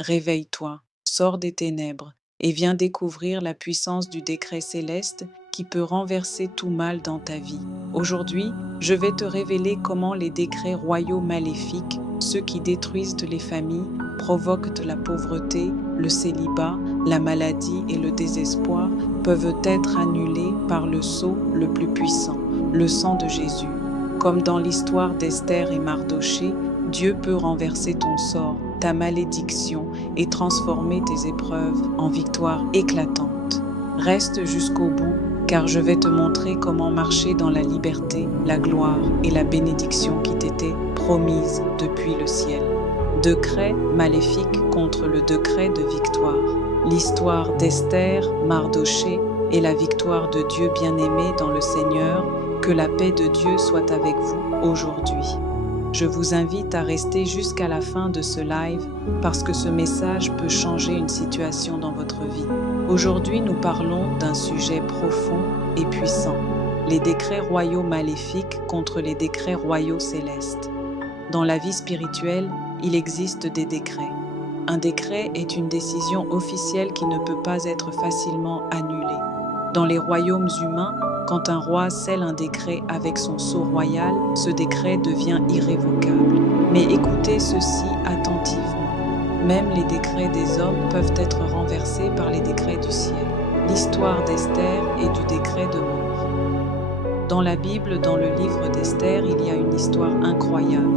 réveille-toi, sors des ténèbres et viens découvrir la puissance du décret céleste qui peut renverser tout mal dans ta vie. Aujourd'hui, je vais te révéler comment les décrets royaux maléfiques, ceux qui détruisent les familles, provoquent la pauvreté, le célibat, la maladie et le désespoir, peuvent être annulés par le sceau le plus puissant, le sang de Jésus. Comme dans l'histoire d'Esther et Mardoché, Dieu peut renverser ton sort, ta malédiction et transformer tes épreuves en victoires éclatantes. Reste jusqu'au bout, car je vais te montrer comment marcher dans la liberté, la gloire et la bénédiction qui t'étaient promises depuis le ciel. Décret maléfique contre le décret de victoire. L'histoire d'Esther, Mardoché et la victoire de Dieu bien-aimé dans le Seigneur. Que la paix de Dieu soit avec vous aujourd'hui. Je vous invite à rester jusqu'à la fin de ce live parce que ce message peut changer une situation dans votre vie. Aujourd'hui, nous parlons d'un sujet profond et puissant, les décrets royaux maléfiques contre les décrets royaux célestes. Dans la vie spirituelle, il existe des décrets. Un décret est une décision officielle qui ne peut pas être facilement annulée. Dans les royaumes humains, quand un roi scelle un décret avec son sceau royal, ce décret devient irrévocable. Mais écoutez ceci attentivement. Même les décrets des hommes peuvent être renversés par les décrets du ciel. L'histoire d'Esther et du décret de mort. Dans la Bible, dans le livre d'Esther, il y a une histoire incroyable.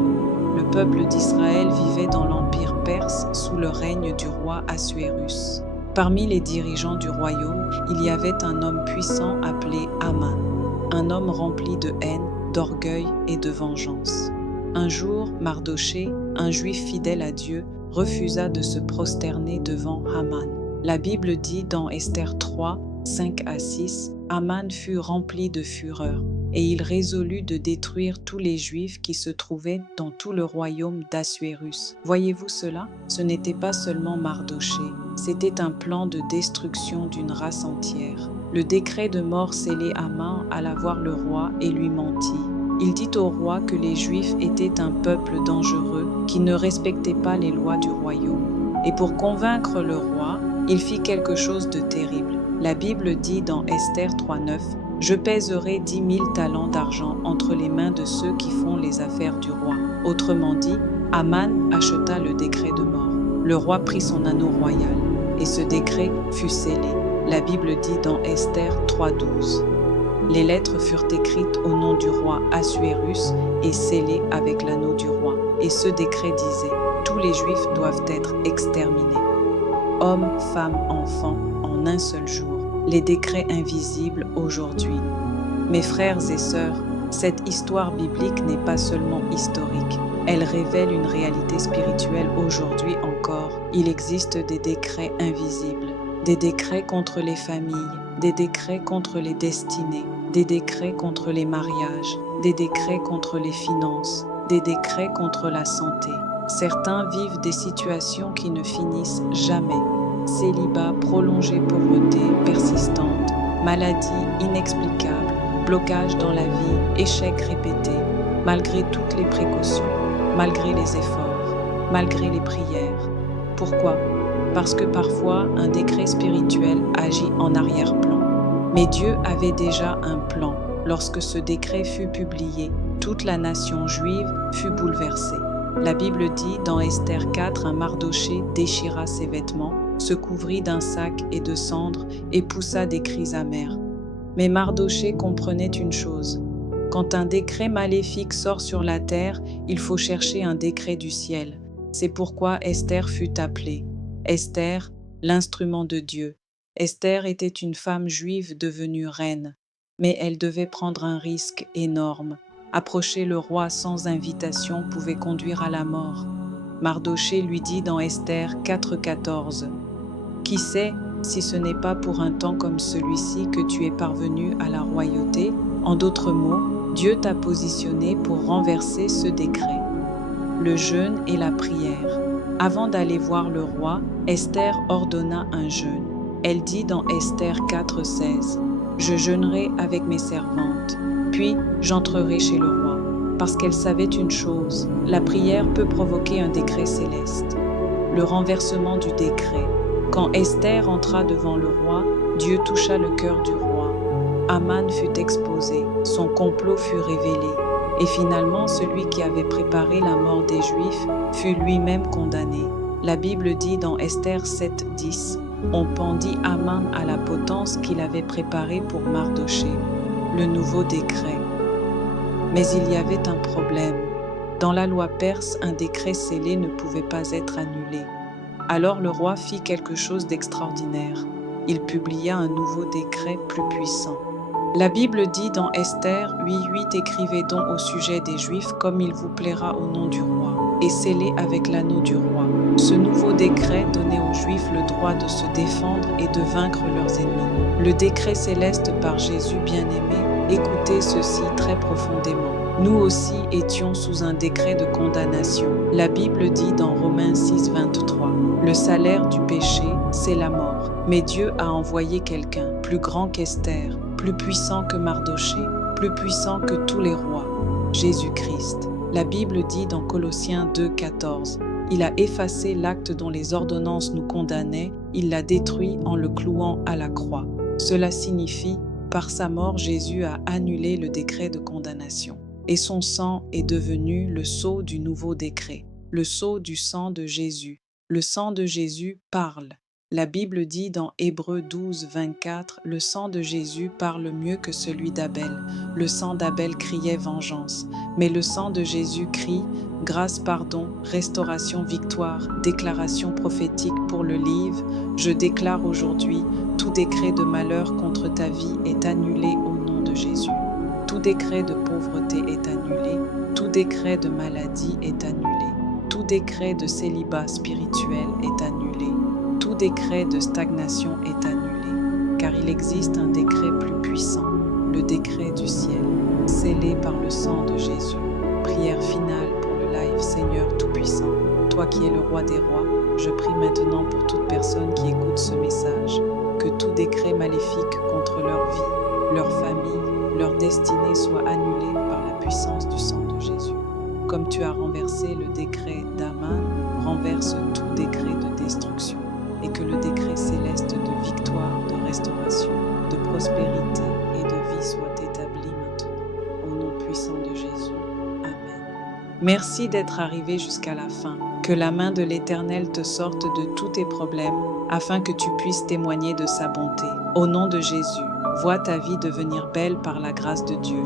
Le peuple d'Israël vivait dans l'empire perse sous le règne du roi Assuérus. Parmi les dirigeants du royaume, il y avait un homme puissant appelé Haman, un homme rempli de haine, d'orgueil et de vengeance. Un jour, Mardoché, un juif fidèle à Dieu, refusa de se prosterner devant Haman. La Bible dit dans Esther 3, 5 à 6, Haman fut rempli de fureur, et il résolut de détruire tous les Juifs qui se trouvaient dans tout le royaume d'Assuérus. Voyez-vous cela? Ce n'était pas seulement Mardoché, c'était un plan de destruction d'une race entière. Le décret de mort scellé Haman alla voir le roi et lui mentit. Il dit au roi que les Juifs étaient un peuple dangereux qui ne respectait pas les lois du royaume. Et pour convaincre le roi, il fit quelque chose de terrible. La Bible dit dans Esther 3:9, « Je pèserai 10 000 talents d'argent entre les mains de ceux qui font les affaires du roi. » Autrement dit, Haman acheta le décret de mort. Le roi prit son anneau royal, et ce décret fut scellé. La Bible dit dans Esther 3:12, « Les lettres furent écrites au nom du roi Assuérus et scellées avec l'anneau du roi. Et ce décret disait, « Tous les Juifs doivent être exterminés. » Hommes, femmes, enfants, en un seul jour. Les décrets invisibles aujourd'hui. Mes frères et sœurs, cette histoire biblique n'est pas seulement historique, elle révèle une réalité spirituelle aujourd'hui encore. Il existe des décrets invisibles, des décrets contre les familles, des décrets contre les destinées, des décrets contre les mariages, des décrets contre les finances, des décrets contre la santé. Certains vivent des situations qui ne finissent jamais. Célibat, prolongée pauvreté persistante, maladie inexplicable, blocage dans la vie, échecs répétés, malgré toutes les précautions, malgré les efforts, malgré les prières. Pourquoi? Parce que parfois un décret spirituel agit en arrière-plan. Mais Dieu avait déjà un plan. Lorsque ce décret fut publié, toute la nation juive fut bouleversée. La Bible dit dans Esther 4, un Mardoché déchira ses vêtements, se couvrit d'un sac et de cendres et poussa des cris amers. Mais Mardoché comprenait une chose. Quand un décret maléfique sort sur la terre, il faut chercher un décret du ciel. C'est pourquoi Esther fut appelée. Esther, l'instrument de Dieu. Esther était une femme juive devenue reine, mais elle devait prendre un risque énorme. Approcher le roi sans invitation pouvait conduire à la mort. Mardoché lui dit dans Esther 4,14 « Qui sait si ce n'est pas pour un temps comme celui-ci que tu es parvenu à la royauté? En d'autres mots, Dieu t'a positionné pour renverser ce décret. » Le jeûne et la prière. Avant d'aller voir le roi, Esther ordonna un jeûne. Elle dit dans Esther 4,16 « Je jeûnerai avec mes servantes, puis j'entrerai chez le roi. » Parce qu'elle savait une chose, la prière peut provoquer un décret céleste. le renversement du décret. Quand Esther entra devant le roi, Dieu toucha le cœur du roi. Aman fut exposé, son complot fut révélé, et finalement celui qui avait préparé la mort des Juifs fut lui-même condamné. La Bible dit dans Esther 7:10, on pendit Aman à la potence qu'il avait préparée pour Mardochée, le nouveau décret. Mais il y avait un problème. Dans la loi perse, un décret scellé ne pouvait pas être annulé. Alors le roi fit quelque chose d'extraordinaire. Il publia un nouveau décret plus puissant. La Bible dit dans Esther 8:8, écrivez donc au sujet des Juifs comme il vous plaira au nom du roi, et scellez avec l'anneau du roi. Ce nouveau décret donnait aux Juifs le droit de se défendre et de vaincre leurs ennemis. Le décret céleste par Jésus bien-aimé, écoutez ceci très profondément. Nous aussi étions sous un décret de condamnation. La Bible dit dans Romains 6:23, le salaire du péché, c'est la mort. Mais Dieu a envoyé quelqu'un, plus grand qu'Esther, plus puissant que Mardochée, plus puissant que tous les rois, Jésus-Christ. La Bible dit dans Colossiens 2:14, il a effacé l'acte dont les ordonnances nous condamnaient, il l'a détruit en le clouant à la croix. Cela signifie, par sa mort, Jésus a annulé le décret de condamnation. Et son sang est devenu le sceau du nouveau décret, le sceau du sang de Jésus. Le sang de Jésus parle. La Bible dit dans Hébreux 12:24, le sang de Jésus parle mieux que celui d'Abel. Le sang d'Abel criait vengeance, mais le sang de Jésus crie grâce, pardon, restauration, victoire, déclaration prophétique pour le livre. Je déclare aujourd'hui, tout décret de malheur contre ta vie est annulé au nom de Jésus. Tout décret de pauvreté est annulé, tout décret de maladie est annulé, tout décret de célibat spirituel est annulé, tout décret de stagnation est annulé, car il existe un décret plus puissant, le décret du ciel, scellé par le sang de Jésus. Prière finale pour le live. Seigneur Tout-Puissant, toi qui es le roi des rois, je prie maintenant pour toute personne qui écoute ce message, que tout décret maléfique contre leur vie, leur famille, leur destinée soit annulée par la puissance du sang de Jésus. Comme tu as renversé le décret d'Aman, renverse tout décret de destruction, et que le décret céleste de victoire, de restauration, de prospérité et de vie soit établi maintenant. Au nom puissant de Jésus. Amen. Merci d'être arrivé jusqu'à la fin. Que la main de l'Éternel te sorte de tous tes problèmes, afin que tu puisses témoigner de sa bonté. Au nom de Jésus. Vois ta vie devenir belle par la grâce de Dieu.